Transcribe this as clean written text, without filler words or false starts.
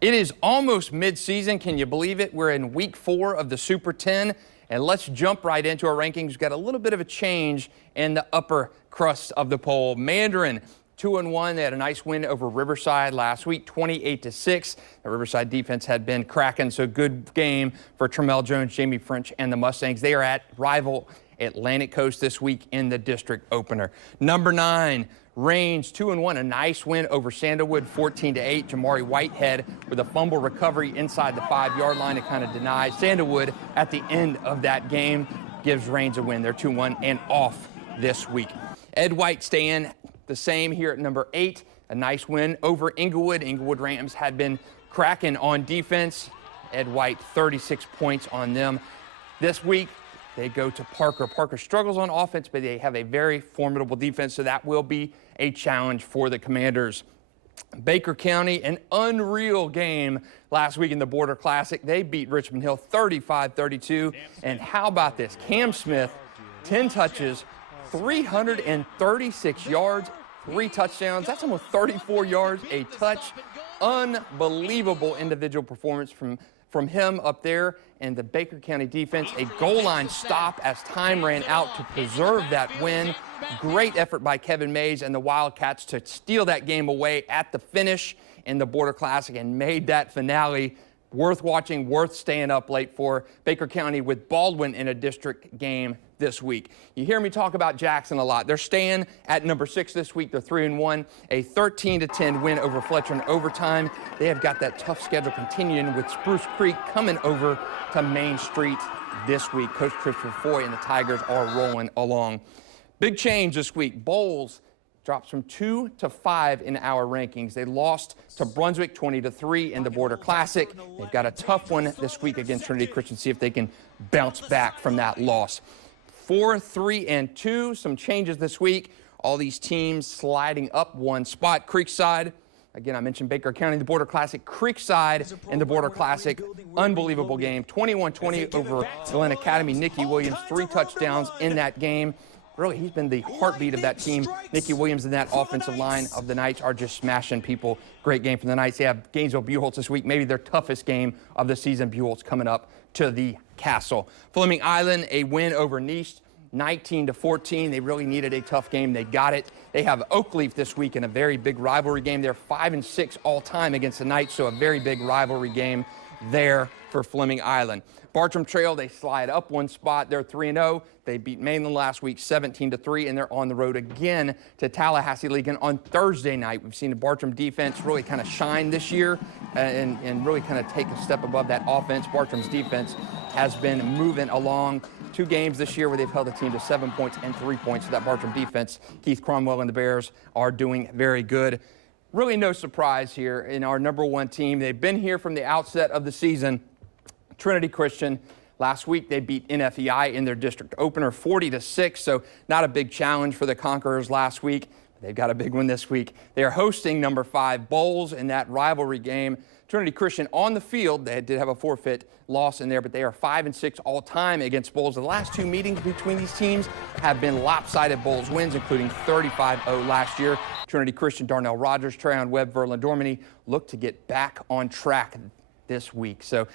It is almost mid-season. Can you believe it? We're in week 4 of the Super 10, and let's jump right into our rankings. We've got a little bit of a change in the upper crust of the poll. Mandarin 2-1. They had a nice win over Riverside last week, 28-6. The Riverside defense had been cracking, so good game for Tremel Jones, Jamie French, and the Mustangs. They are at rival Atlantic Coast this week in the district opener. Number 9, Range 2-1, a nice win over Sandalwood, 14-8. Jamari Whitehead with a fumble recovery inside the 5-yard line to kind of deny Sandalwood at the end of that game. Gives Range a win. They're 2-1 and off this week. Ed White staying the same here at number 8. A nice win over Inglewood. Inglewood Rams had been cracking on defense. Ed White 36 points on them. This week they go to Parker. Parker struggles on offense, but they have a very formidable defense, so that will be a challenge for the Commanders. Baker County, an unreal game last week in the Border Classic. They beat Richmond Hill 35-32. And how about this? Cam Smith, 10 touches, 336 yards, 3 touchdowns. That's almost 34 yards a touch. Unbelievable individual performance from him up there. And the Baker County defense, a goal line stop as time ran out to preserve that win. Great effort by Kevin Mays and the Wildcats to steal that game away at the finish in the Border Classic and made that finale worth watching, worth staying up late for. Baker County with Baldwin in a district game this week. You hear me talk about Jackson a lot. They're staying at number 6 this week. They're 3-1, a 13-10 win over Fletcher in overtime. They have got that tough schedule continuing with Spruce Creek coming over to Main Street this week. Coach Christopher Foy and the Tigers are rolling along. Big change this week. Bowles drops from 2 to 5 in our rankings. They lost to Brunswick 20-3 in the Border Classic. They've got a tough one this week against Trinity Christian. See if they can bounce back from that loss. 4, 3, and 2. Some changes this week. All these teams sliding up one spot. Creekside, again, I mentioned Baker County in the Border Classic. Creekside in the Border Classic, unbelievable game. 21-20 over Glen Academy. Nicky Williams, 3 touchdowns in that game. Really, he's been the heartbeat of that team. Nicky Williams and that offensive line of the Knights are just smashing people. Great game for the Knights. They have Gainesville-Buchholz this week, maybe their toughest game of the season. Buchholz coming up to the Castle. Fleming Island, a win over Nice, 19-14. They really needed a tough game. They got it. They have Oakleaf this week in a very big rivalry game. They're 5-6 all-time against the Knights, so a very big rivalry game there for Fleming Island. Bartram Trail, they slide up one spot. They're 3-0. They beat Mainland last week 17-3, and they're on the road again to Tallahassee Legion on Thursday night. We've seen the Bartram defense really kind of shine this year and really kind of take a step above that offense. Bartram's defense has been moving along. 2 games this year where they've held the team to 7 points and 3 points. So that Bartram defense, Keith Cromwell and the Bears are doing very good. Really no surprise here in our number 1 team. They've been here from the outset of the season. Trinity Christian, last week they beat NFEI in their district opener 40-6, so not a big challenge for the Conquerors last week. They've got a big one this week. They are hosting number 5 Bowles in that rivalry game. Trinity Christian on the field, they did have a forfeit loss in there, but they are 5-6 all-time against Bowles. The last 2 meetings between these teams have been lopsided Bowles wins, including 35-0 last year. Trinity Christian, Darnell Rogers, Trayon Webb, Verlin Dormany look to get back on track this week. So